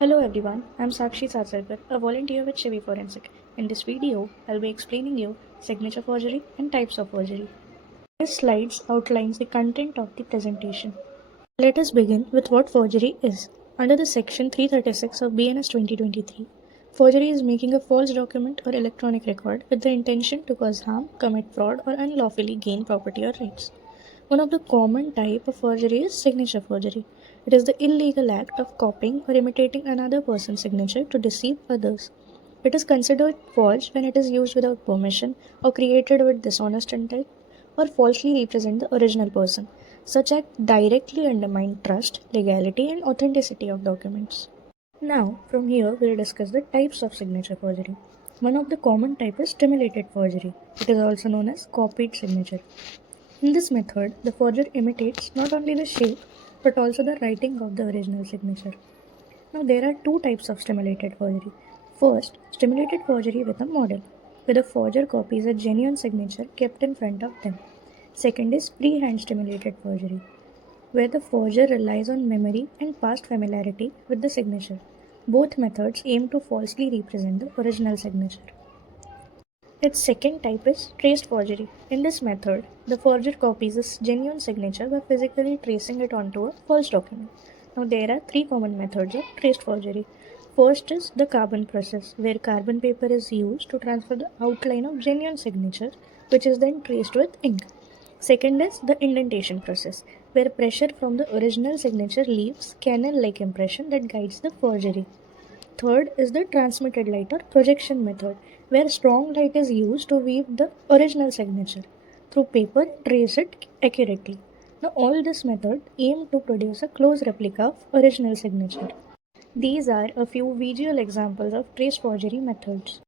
Hello everyone, I'm Sakshi Chacharkar, a volunteer with Shivi Forensics. In this video, I'll be explaining you signature forgery and types of forgery. This slides outlines the content of the presentation. Let us begin with what forgery is. Under the section 336 of BNS 2023, forgery is making a false document or electronic record with the intention to cause harm, commit fraud, or unlawfully gain property or rights. One of the common type of forgery is signature forgery. It is the illegal act of copying or imitating another person's signature to deceive others. It is considered forged when it is used without permission or created with dishonest intent or falsely represent the original person. Such act directly undermine trust, legality, and authenticity of documents. Now, from here, we'll discuss the types of signature forgery. One of the common type is stimulated forgery. It is also known as copied signature. In this method, the forger imitates not only the shape but also the writing of the original signature. Now, there are two types of stimulated forgery. First, stimulated forgery with a model, where the forger copies a genuine signature kept in front of them. Second is freehand stimulated forgery, where the forger relies on memory and past familiarity with the signature. Both methods aim to falsely represent the original signature. Its second type is traced forgery. In this method, the forger copies a genuine signature by physically tracing it onto a false document. Now, there are three common methods of traced forgery. First is the carbon process, where carbon paper is used to transfer the outline of genuine signature, which is then traced with ink. Second is the indentation process, where pressure from the original signature leaves canal-like impression that guides the forgery. Third is the transmitted light or projection method, where strong light is used to weave the original signature through paper and trace it accurately. Now, all this method aim to produce a close replica of original signature. These are a few visual examples of trace forgery methods.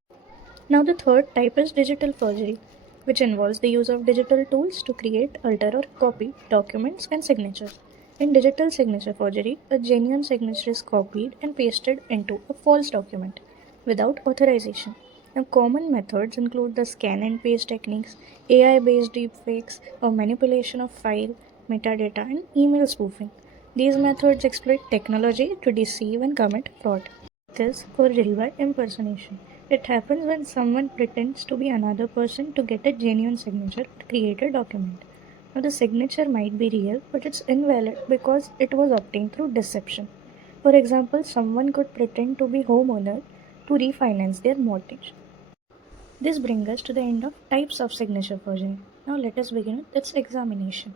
Now, the third type is digital forgery, which involves the use of digital tools to create, alter, or copy documents and signatures. In digital signature forgery, a genuine signature is copied and pasted into a false document without authorization. Now, common methods include the scan and paste techniques, AI-based deepfakes, or manipulation of file, metadata, and email spoofing. These methods exploit technology to deceive and commit fraud. It is forgery by impersonation. It happens when someone pretends to be another person to get a genuine signature or create a document. Now, the signature might be real, but it's invalid because it was obtained through deception. For example, someone could pretend to be homeowner to refinance their mortgage. This brings us to the end of types of signature forgery. Now, let us begin with its examination.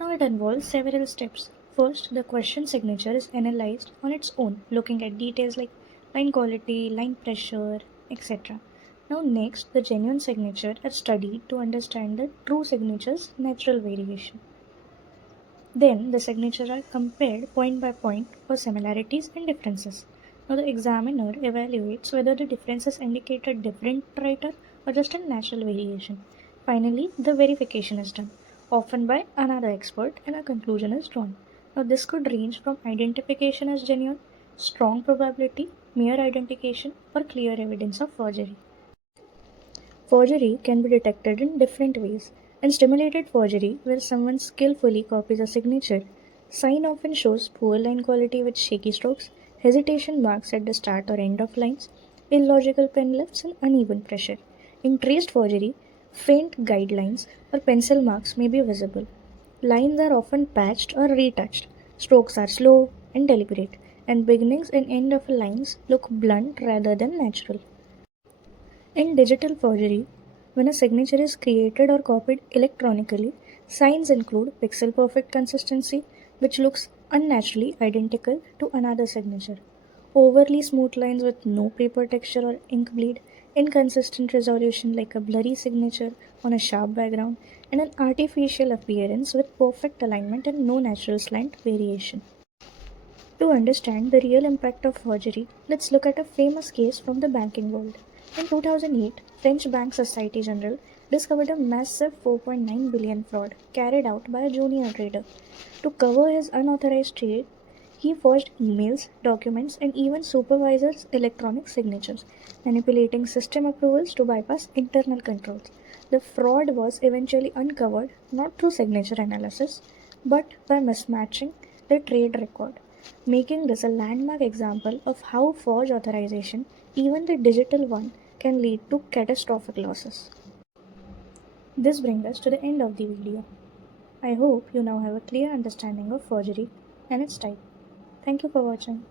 Now, it involves several steps. First, the question signature is analyzed on its own, looking at details like line quality, line pressure, etc. Now, next, the genuine signature is studied to understand the true signature's natural variation. Then, the signatures are compared point by point for similarities and differences. Now, the examiner evaluates whether the differences indicate a different writer or just a natural variation. Finally, the verification is done, often by another expert, and a conclusion is drawn. Now, this could range from identification as genuine, strong probability, mere identification, or clear evidence of forgery. Forgery can be detected in different ways. In stimulated forgery, where someone skillfully copies a signature, sign often shows poor line quality with shaky strokes, hesitation marks at the start or end of lines, illogical pen lifts, and uneven pressure. In traced forgery, faint guidelines or pencil marks may be visible. Lines are often patched or retouched. Strokes are slow and deliberate, and beginnings and end of lines look blunt rather than natural. In digital forgery, when a signature is created or copied electronically, signs include pixel perfect consistency, which looks unnaturally identical to another signature, overly smooth lines with no paper texture or ink bleed, inconsistent resolution like a blurry signature on a sharp background, and an artificial appearance with perfect alignment and no natural slant variation. To understand the real impact of forgery, let's look at a famous case from the banking world. In 2008, French bank Societe Generale discovered a massive 4.9 billion fraud carried out by a junior trader. To cover his unauthorized trade, he forged emails, documents, and even supervisors' electronic signatures, manipulating system approvals to bypass internal controls. The fraud was eventually uncovered not through signature analysis, but by mismatching the trade record. making this a landmark example of how forged authorization, even the digital one, can lead to catastrophic losses. This brings us to the end of the video. I hope you now have a clear understanding of forgery and its type. Thank you for watching.